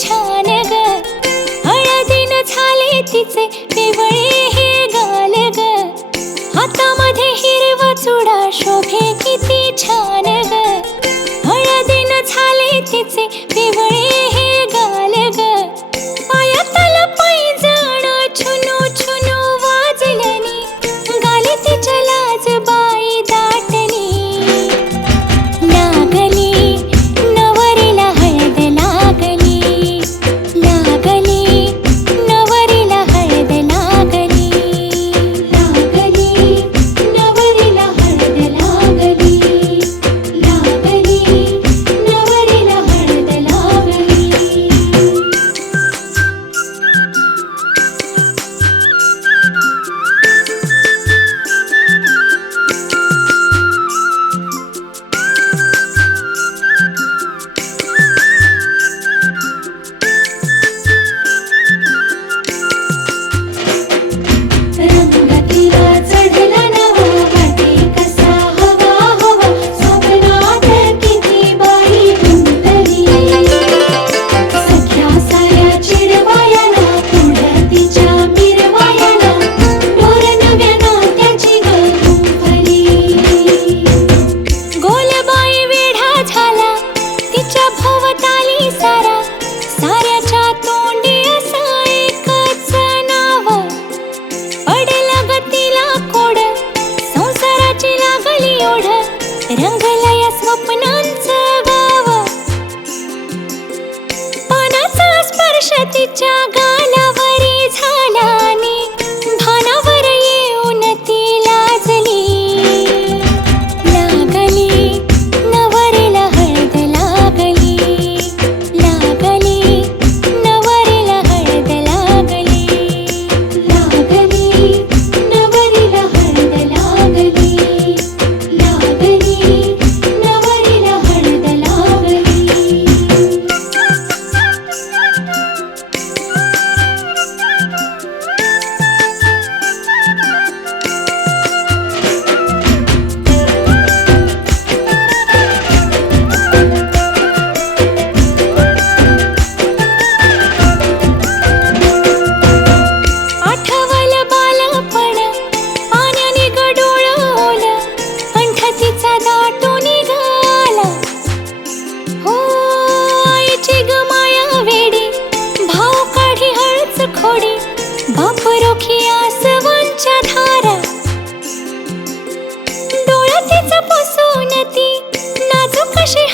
छान ग, हळदीनं झाले तिचे पिवळे हे गाल ग, हातामध्ये हिरवा चुडा शोभे किती छान ग, हळदीनं झाले तिचे पिवळे हे गाल ग, पायातलं पैंजण छुनू छुनू वाजलनी, गाली तिच्या लाज बाई दाटली, लागली नवरीला हळद लागली, लागली नवरीला हळद लागली, लागली नवरीला हळद लागली, लागली नवरीला हळद लागली. रंगतीला चढला नवा वाटे कसा हवा हवा, स्वप्नात किती बाई गुंतली, सख्या साऱ्या चिडवायाला पुढं तिच्या मिरवायाला, मोर नव्या नात्याची गुंफली, गोलबाई वेढा झाला तिच्या भोवताली सारा, साऱ्याच्या तोंडी असं एकच नाव, पडलं ग तिला कोड संसाराची लागली ओढ, रंगलं या स्वप्नांचं गाव, पानाचा स्पर्श तिच्या गालावरी झाला आणि भानावर येऊन ती लाजली, लागली नवरीला हळद लागली, लागली नवरीला हळद लागली, लागली नवरीला हळद लागली, लागली नवरीला हळद लागली. आठवलं बालपण पाण्याने गडोळलं, कंठ तिचा दाटून निघाला, हो आईची ग माया वेडी, भाऊ काढी हळच खोडी, बाप रोखी आसवांच्या धारा, डोळ्यात तिचं पुसून ती नाजूक अशी